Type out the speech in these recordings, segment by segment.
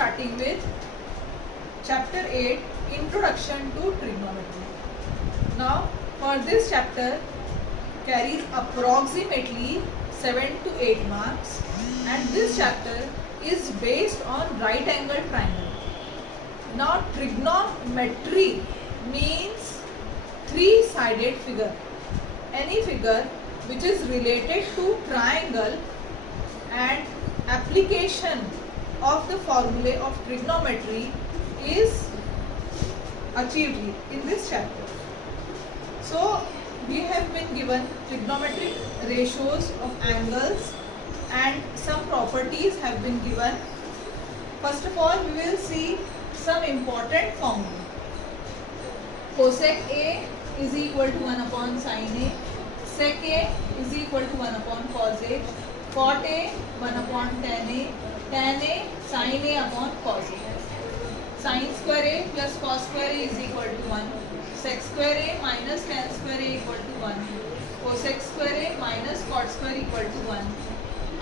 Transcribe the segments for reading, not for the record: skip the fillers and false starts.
starting with chapter 8, Introduction to Trigonometry. Now for this chapter carries approximately 7 to 8 marks, and this chapter is based on right angle triangle. Now trigonometry means three-sided figure. Any figure which is related to triangle, and application of the formulae of trigonometry is achieved in this chapter. So we have been given trigonometric ratios of angles and some properties have been given. First of all, we will see some important formulae. Cosec A is equal to 1 upon sin A, sec A is equal to 1 upon cos A, cot A 1 upon tan A, tan A sin A upon cos A. Sin square A plus cos square A is equal to 1, sec square A minus tan square A equal to 1, cosec square A minus cot square equal to 1.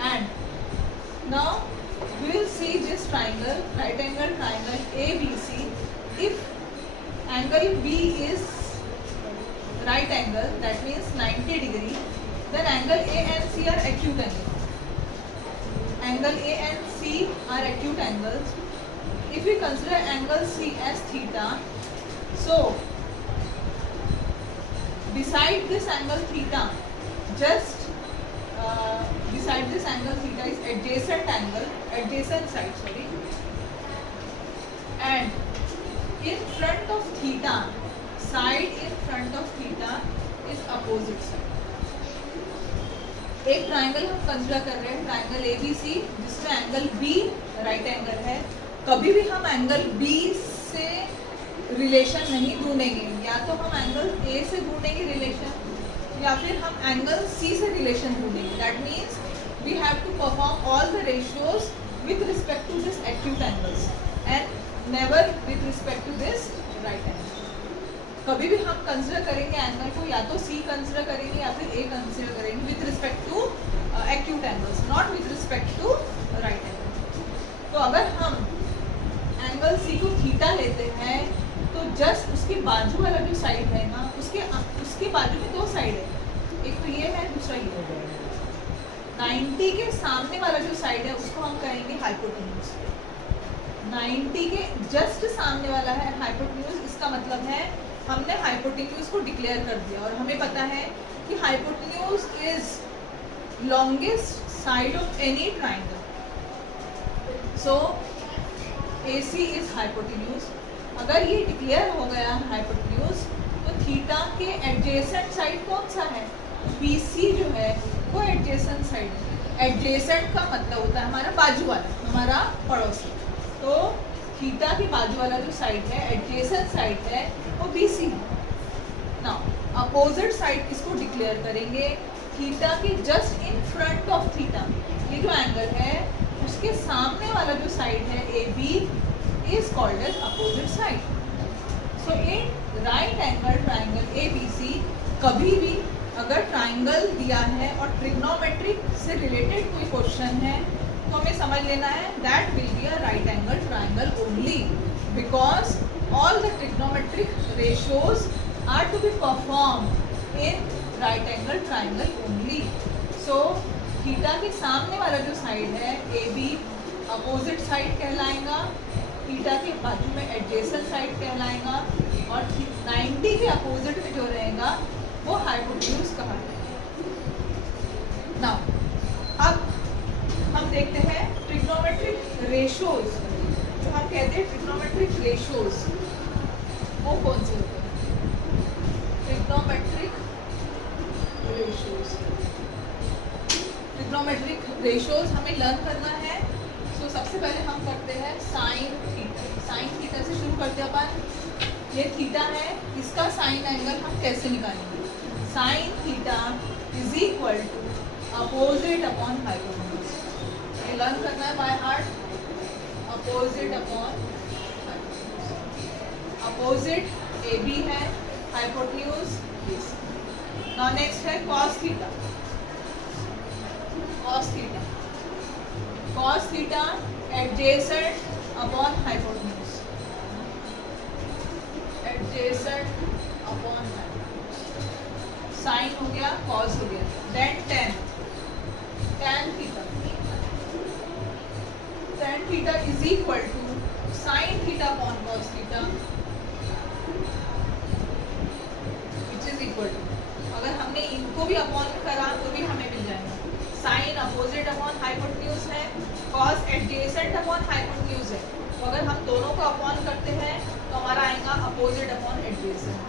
And now we will see this triangle, right angle triangle ABC. If angle B is right angle, that means 90 degree, then angle A and C are acute angles. Angle A and C are acute angles. If we consider angle C as theta, so beside this angle theta, just beside this angle theta is adjacent side, and in front of theta, side in front of theta is opposite side. एक triangle हम consider कर रहे हैं, triangle ABC, जिसमें angle B right angle है. कभी भी हम एंगल B से रिलेशन नहीं ढूंढेंगे, या तो हम एंगल A से ढूंढेंगे रिलेशन, या फिर हम एंगल C से रिलेशन ढूंढेंगे. That means we have to perform all the ratios with respect to this acute angles and never with respect to this right angle. कभी भी हम कंसिडर करेंगे एंगल को, या तो C कंसिडर करेंगे या फिर A कंसिडर करेंगे with respect to acute angles, not with respect to right angle. तो अगर हम एंगल C को थीटा लेते हैं, तो जस्ट उसके बाजू वाला जो साइड है ना, उसके बाजू में दो साइड है, एक तो ये है, दूसरा ये है. 90 के सामने वाला जो साइड है उसको हम कहेंगे हाइपोटेन्यूज. 90 के जस्ट सामने वाला है हाइपोटेन्यूज. इसका मतलब है हमने हाइपोटेन्यूज को डिक्लेयर कर दिया, और हमें पता है कि hypotenuse is longest side of any triangle. So AC is hypotenuse. अगर ये डिक्लेयर हो गया हाइपोटेन्यूज, तो थीटा के एडजेसेंट साइड कौन सा है? BC जो है वो एडजेसेंट साइड है. एडजेसेंट का मतलब होता है हमारा बाजू वाला, हमारा पड़ोसी. तो थीटा के बाजू वाला जो साइड है, एडजेसेंट साइड है, वो BC है. नाउ अपोजिट साइड किसको डिक्लेयर करेंगे? थीटा के just in front of theta, ये जो एंगल है उसके सामने वाला जो साइड है AB is called as opposite side. So in right angle triangle ABC, कभी भी अगर ट्राइंगल दिया है और ट्रिग्नोमेट्रिक से रिलेटेड कोई क्वेश्चन है, तो हमें समझ लेना है that will be a right angle triangle only, because all the trigonometric ratios are to be performed in right angle triangle only. So theta के सामने वाला जो साइड है AB अपोजिट साइड कहलाएगा, थीटा के बाजू में एडजेसेंट साइड कहलाएगा, और 90 के अपोजिट में जो रहेगा वो हाइपोटेन्यूज कहा जाएगा. नाउ अब हम देखते हैं ट्रिग्नोमेट्रिक रेशियोज. जो हम कहते हैं ट्रिग्नोमेट्रिक रेशियोज, वो कौन से होते हैं? Trigonometric ratios. ट्रिग्नोमेट्रिक रेशियोज हमें लर्न करना है. तो सबसे पहले हम करते हैं साइन थीटा. साइन थीटा से शुरू करते हैं अपन. ये थीटा है, इसका साइन एंगल हम कैसे निकालेंगे? Sine theta is equal to opposite upon hypotenuse. ये लर्न करना है by heart. Opposite upon opposite AB है, हाइपोटेन्यूज BC. नाउ नेक्स्ट है cos theta. cos theta adjacent upon hypotenuse, adjacent upon sine हो गया, कॉस हो गया, then tan, tan theta, tan theta is equal to sine theta upon cos theta, which is equal to, अगर हमने इनको भी upon करा तो भी हमें मिल जाएगा, साइन अपोजिट अपॉन हाइपोटेन्यूज है, कॉस एडजेसेंट अपॉन हाइपोटेन्यूज है, तो अगर हम दोनों को अपॉन करते हैं तो हमारा आएगा अपोजिट अपॉन एडजेसेंट।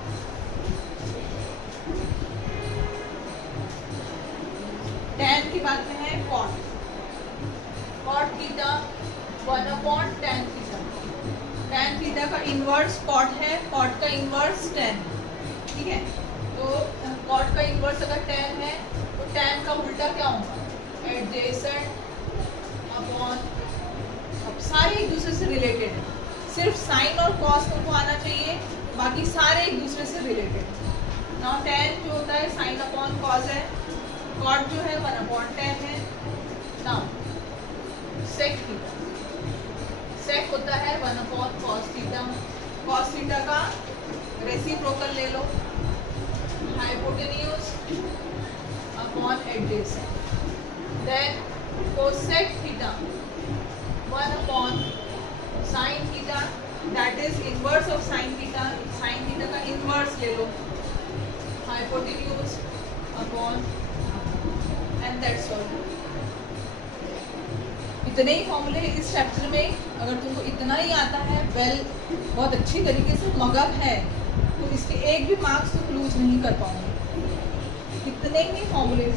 टेन की बात में है cot, cot theta 1 upon tan theta, tan theta का इनवर्स कॉट है, कॉट का इनवर्स टेन, ठीक है, तो कॉट का इनवर्स अगर टेन है तो टेन का उल्टा क्या होगा, एडजेसेंट अपॉन, अब सारे एक दूसरे से रिलेटेड है, सिर्फ साइन और कॉस तुमको आना चाहिए, बाकी सारे एक दूसरे से रिलेटेड। नाउ टेन जो होता है साइन अपॉन कॉस है, कॉट जो है 1 अपॉन टेन है। नाउ सेक थीटा, सेक होता है 1 upon cos theta, cos theta का रेसिप्रोकल ले लो, hypotenuse upon adjacent, then cosec theta 1 upon sine theta, that is inverse of sine theta, sine theta का इनवर्स ले लो, hypotenuse upon, and that's all. इतने ही फॉर्मूले इस चैप्टर में, अगर तुमको इतना ही आता है वेल, बहुत अच्छी तरीके से मगअप है, तो इसके एक भी मार्क्स तो लूज नहीं कर पाऊंगी, इतने ही फॉर्मूले,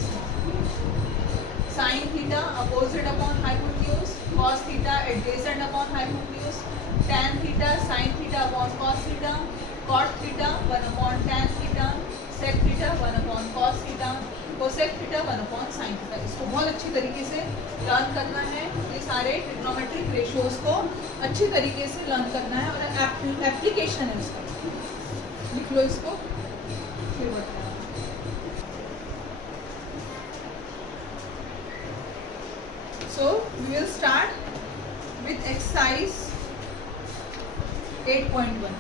sine theta opposite upon hypotenuse, cos theta adjacent upon hypotenuse, tan theta sine theta upon cos theta, cot theta 1 upon tan theta, sec theta 1 upon cos theta, cosec theta 1 upon sine theta. इसको बहुत अच्छी तरीके से learn करना है, ये सारे trigonometric ratios को अच्छी तरीके से लर्न करना है, और एप्लीकेशन है इसका, लिख लो इसको, फिर बताओ। So we will start with exercise 8.1.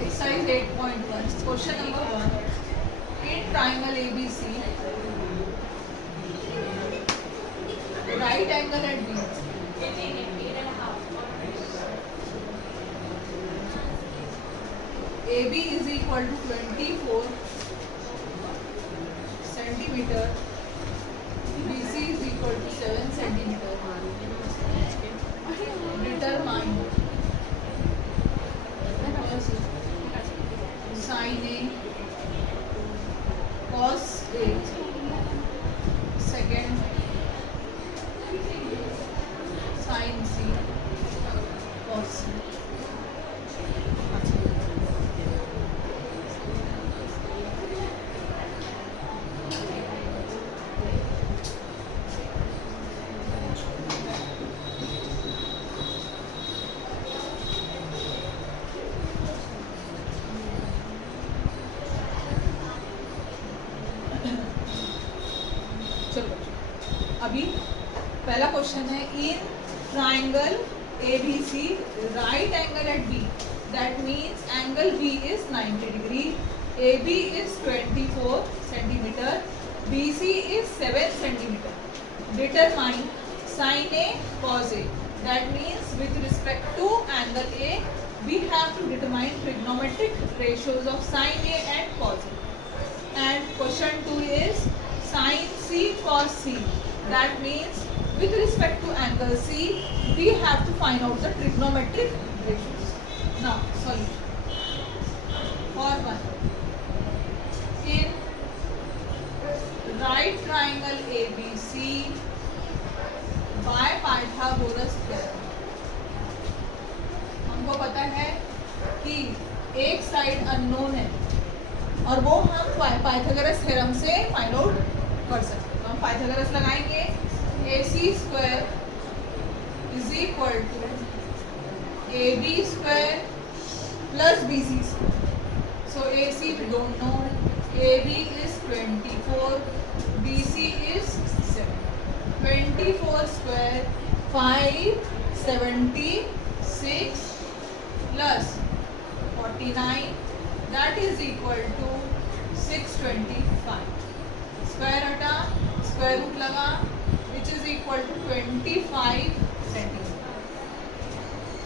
Exercise 8.1. Question number 1. In triangle ABC, right angle at B. AB is equal to 24 centimeter, BC is equal to 7 centimeter. Determine sin A, cos A, second sin C, cos C. अभी पहला question है, in triangle ABC right angle at B, that means angle B is 90 degree, AB is 24 centimetre, BC is 7 centimetre. Determine sin A cos A, that means with respect to angle A we have to determine trigonometric ratios of sin A and cos A. And question 2 is sin C cos C, that means with respect to angle C we have to find out the trigonometric ratios. Now solution for 1, in right triangle ABC by Pythagoras theorem, हमको पता है कि एक side unknown है और वो हम Pythagoras theorem से फाइंड आउट कर सकते हैं. तो हम पाइथागोरस लगाएंगे, AC square is equal to AB square plus BC square. So AC we don't know, AB is 24, BC is 7. 24 square 576 plus 49 that is equal to 625. Square हटा, square root लगा, which is equal to 25 centimetre.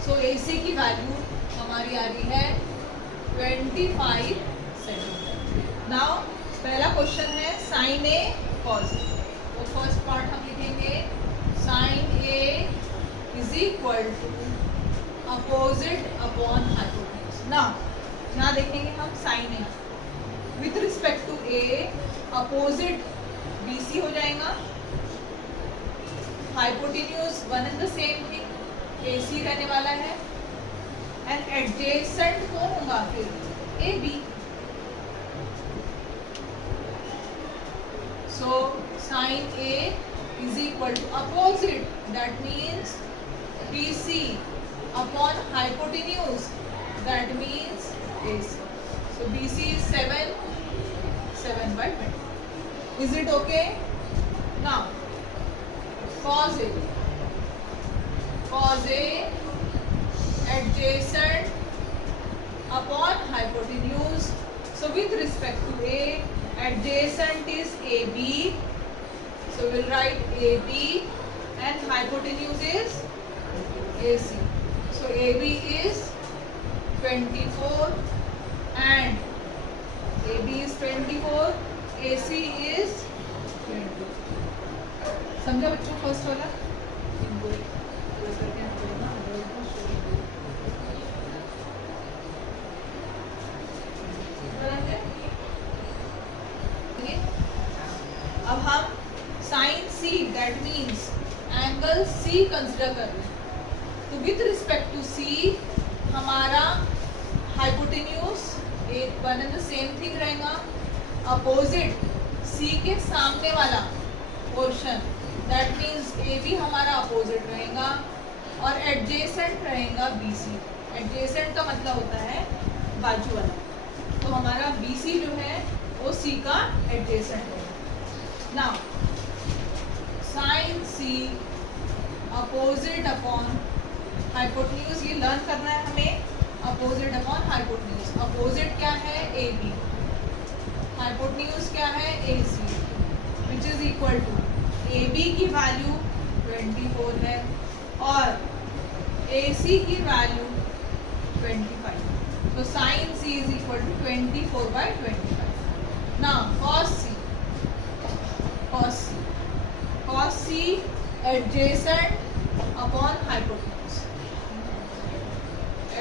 So AC की value हमारी आ रही है 25 centimetre. Now पहला question है sine A cos A. तो फर्स्ट पार्ट हम लिखेंगे sine A is equal to opposite upon hypotenuse. Now यहाँ देखेंगे हम sine A with respect to A opposite BC हो जाएगा. Hypotenuse one and the same thing AC रहने वाला है. एंड एडजेसेंट कौन होगा फिर AB. So sine A is equal to opposite that means BC upon hypotenuse that means AC. So BC is 7/20. Is it okay? Now, cos A adjacent upon hypotenuse. So with respect to A, adjacent is AB. So we'll write AB and hypotenuse is AC. So AB is 24 and AB is 24. AC is 20. समझा बच्चों first वाला. अब हम sine C that means angle C consider कर रहे हैं. तो with respect to C हमारा हाइपोटेन्यूज एक one and the same thing रहेगा. अपोजिट C के सामने वाला पोर्शन दैट मीन्स AB हमारा अपोजिट रहेगा और एडजेसेंट रहेगा BC. एडजेसेंट का मतलब होता है बाजू वाला. तो हमारा BC जो है वो C का एडजेसेंट है. Now sine C opposite upon hypotenuse. ये लर्न करना है हमें. Opposite upon hypotenuse. अपोजिट क्या है AB. हाइपोटेन्यूज क्या है AC, which is equal to AB की वैल्यू 24 है और AC की वैल्यू 25. तो sine C is equal to 24/25. Now cos C adjacent upon hypotenuse.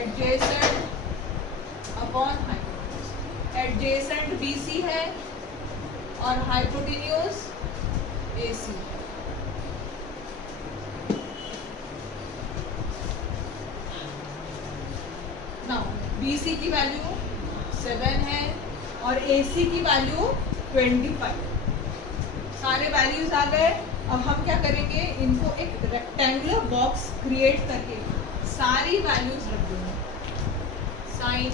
Adjacent upon hypotenuse. Adjacent BC है और हाइपोटेन्यूज AC. नाउ BC की वैल्यू 7 है और AC की वैल्यू 25. सारे वैल्यूज आ गए. अब हम क्या करेंगे, इनको एक रेक्टेंगुलर बॉक्स क्रिएट करके सारी वैल्यूज रख देंगे. Sine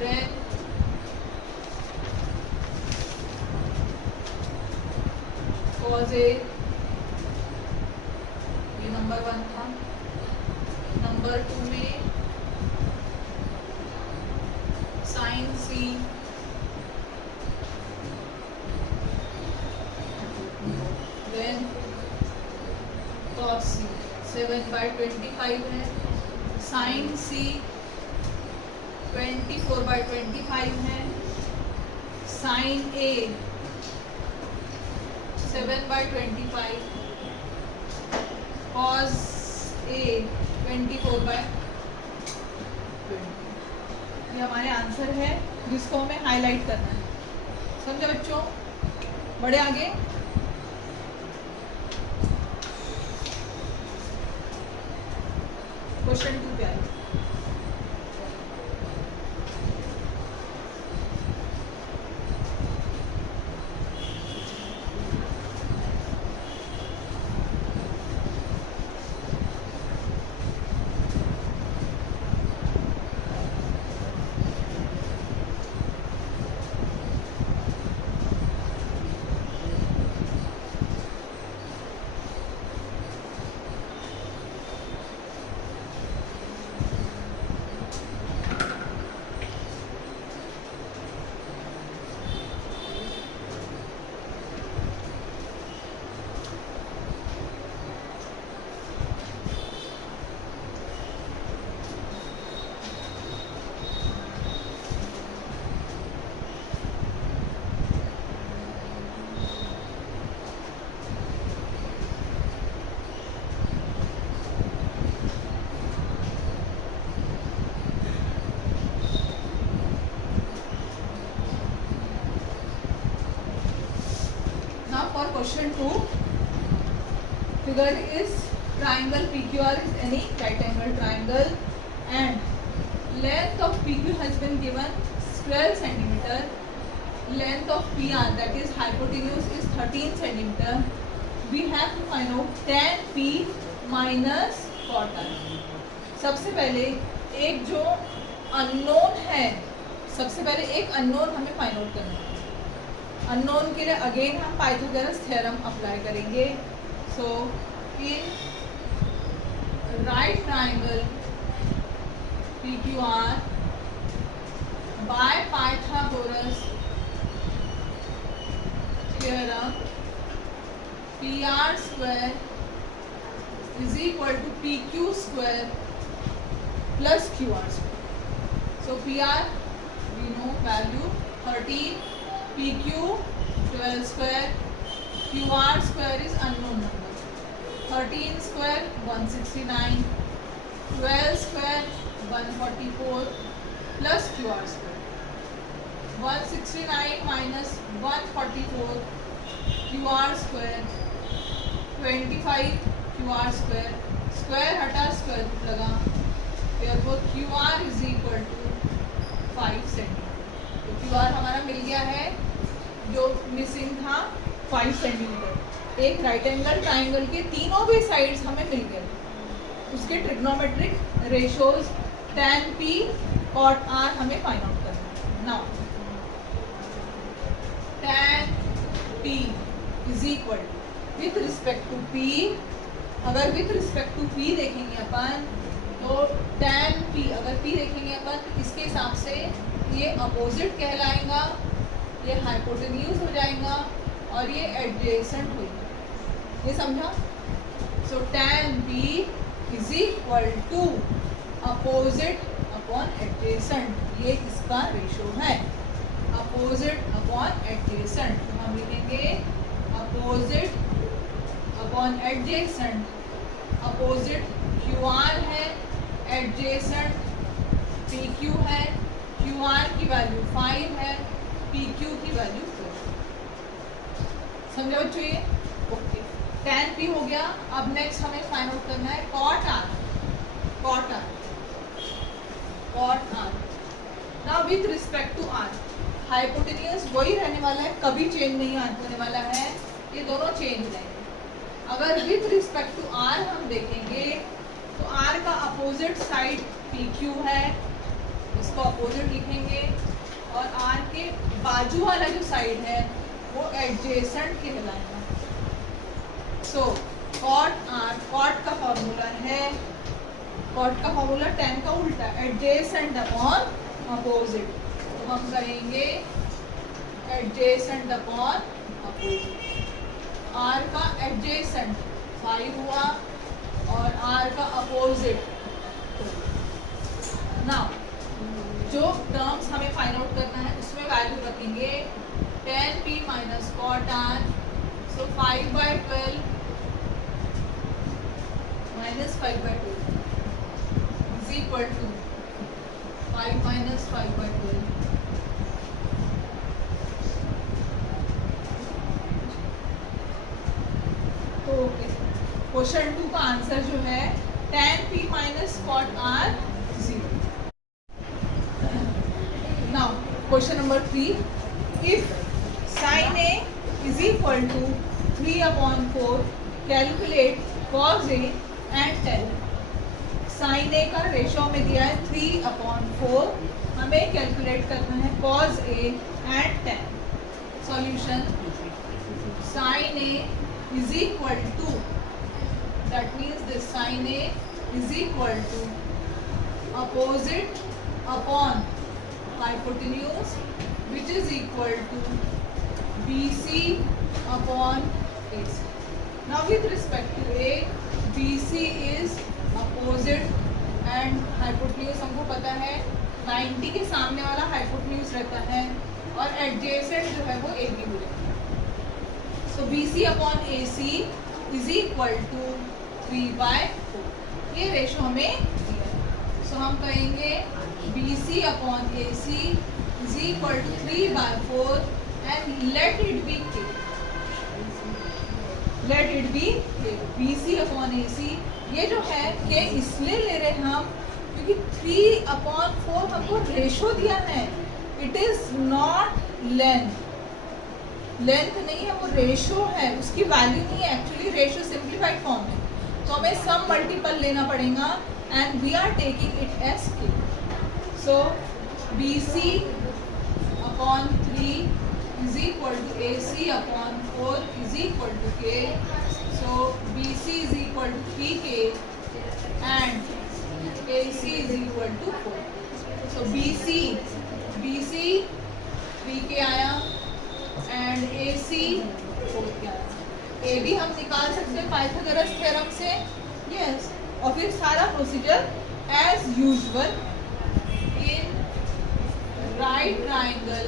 A then cos A, ये नंबर 1 था. नंबर 2 में sine C then cos C. 7/25 है. साइन C 24/25 है. Sine A 7/25. cos A 24/20. ये हमारे आंसर है जिसको हमें हाईलाइट करना है. समझे बच्चों? बढ़े आगे. क्वेश्चन 2 पे आए. for question 2. Figure is triangle PQR is any right angle triangle and length of PQ has been given 12 centimeter. Length of PR, that is hypotenuse, is 13 centimeter. We have to find out tan P minus cot R. सबसे पहले एक जो unknown है, सबसे पहले एक unknown हमें find out करना है. अननोन के लिए अगेन हम पाइथागोरस थ्योरम अप्लाई करेंगे. So in right triangle PQR by Pythagoras theorem PR square is equal to PQ square plus QR square. So PR we know value 13, PQ 12 square, QR square is unknown number. 13 square 169, 12 square 144 plus QR square. 169 minus 144 QR square 25 QR square. Square हटा square root लगा, therefore QR is equal to 5 centimetre. तो QR हमारा मिल गया है, जो missing था 5 centimetre. एक right angle triangle के तीनों भी साइड्स हमें मिल गए. उसके trigonometric ratios tan P cot R हमें फाइंड आउट करना है. Now tan P is equal with respect to P. अगर विथ रिस्पेक्ट टू P देखेंगे अपन तो tan P, अगर P देखेंगे अपन तो इसके हिसाब से ये अपोजिट कहलाएगा, ये हाइपोटेन्यूज हो जाएगा और ये एडजेसेंट होगा. ये समझा? So tan P is equal to opposite upon adjacent. ये इसका रेशो है, अपोजिट अपॉन एडजेसेंट. तो हम लिखेंगे opposite upon adjacent. Opposite QR है, एडजेसेंट PQ है. QR की वैल्यू 5 है, PQ की वैल्यू 4. समझे बच्चों ये? ओके. tan P हो गया. अब नेक्स्ट हमें फाइंड आउट करना है cot R. cot R, cot R. Now with respect to R, hypotenuse वही रहने वाला है, कभी चेंज नहीं होने वाला है. ये दोनों चेंज रहेंगे. अगर विथ रिस्पेक्ट टू R हम देखेंगे तो R का अपोजिट साइड PQ है, इसको अपोजिट लिखेंगे. और R के बाजू वाला जो साइड है वो एडजेसेंट कहलाएगा. सो cot R, cot का फॉर्मूला है, cot का फॉर्मूला tan का उल्टा, एडजेसेंट अपॉन अपोजिट. तो हम करेंगे एडजेसेंट अपॉन अपोजिट. R का एडजेसेंट 5 हुआ और R का अपोजिट. नाउ जो टर्म्स हमें फाइंड आउट करना है उसमें वैल्यू रखेंगे tan P minus cot R. So 5/12 minus 5/12 is equal to 5 minus 5/12. तो क्वेश्चन 2 का आंसर जो है tan P minus cot R 0. Now question number 3. If sin A is equal to 3/4, calculate cos A and tan. sin A का ratio में दिया है 3/4, हमें calculate करना है cos A and tan. Solution sin A is equal to, that means this sin A is equal to opposite upon hypotenuse, which is equal to BC upon AC. Now with respect to A, BC is opposite and hypotenuse हमको पता है 90 के सामने वाला hypotenuse रहता है और adjacent जो है वो AB हो जाता है. So BC upon AC is equal to 3/4. ये रेशो हमें दिया है. So हम कहेंगे BC upon AC is equal to 3/4 and let it be K. Let it be B C upon A C. ये जो है ये इसलिए ले रहे हैं हम क्योंकि 3/4 हमको रेशो दिया है, it is not length, length नहीं है वो रेशो है, उसकी वैल्यू नहीं है, एक्चुअली रेशो सिंप्लीफाइड फॉर्म है, तो हमें सम मल्टीपल लेना पड़ेगा and we are taking it as K. So B C upon 3 is equal to AC upon 4 is equal to K. So BC is equal to 3K and AC is equal to 4. So BC 3K आया and AC 4K आया। AB हम निकाल सकते हैं Pythagoras theorem से, yes, और फिर सारा procedure as usual in right triangle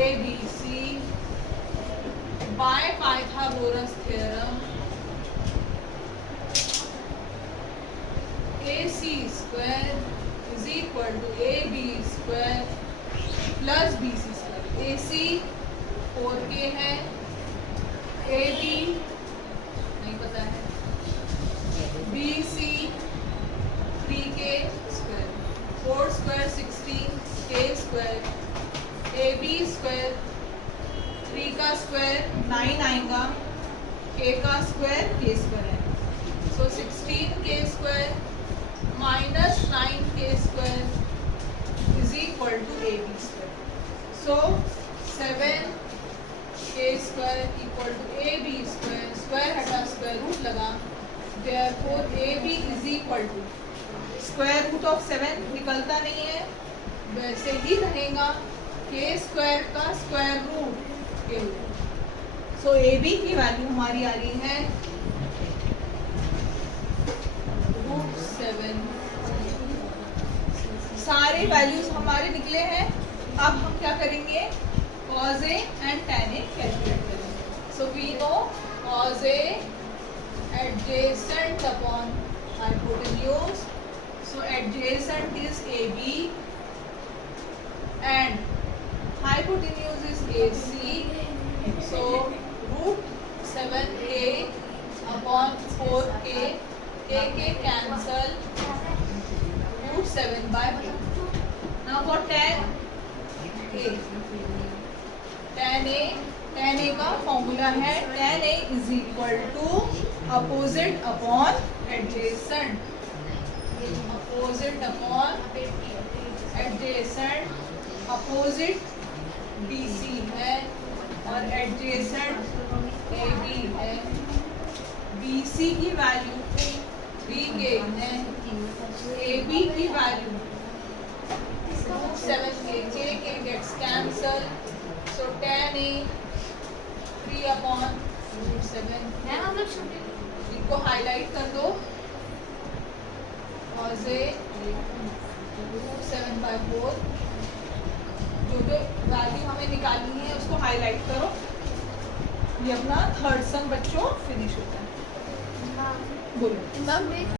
ABC by Pythagoras theorem, AC square is equal to AB square plus BC square। AC 4K है, AB नहीं पता है, BC 3K square, 4 square 16, K square, AB square 3 का square 9 आएगा, K का square K square है, so 16K square minus 9K square is equal to AB square. So 7K square equal to AB square, square हटा square root लगा, therefore AB is equal to square root of 7 निकलता नहीं है, वैसे ही रहेगा K square का square root के रूट। सो ए बी की वैल्यू हमारी आ रही है √7। सारे वैल्यूज हमारे निकले हैं, अब हम क्या करेंगे, cos A and tan A calculate करेंगे। So we know cos A adjacent upon hypotenuse, so adjacent is AB and hypotenuse is AC, so √7A upon 4K, K cancel, √7 by 4। Now for tan A, tan A का formula है tan A is equal to opposite upon adjacent, opposite upon adjacent, opposite BC है और adjacent AB है, BC की value 3K है, AB की value 7K, K gets cancel, so tan A 3/7। इनको highlight कर दो, cos A √7/4, जो वैल्यू हमें निकालनी है उसको हाईलाइट करो। ये अपना थर्ड सम बच्चों फिनिश होता है। बोलो।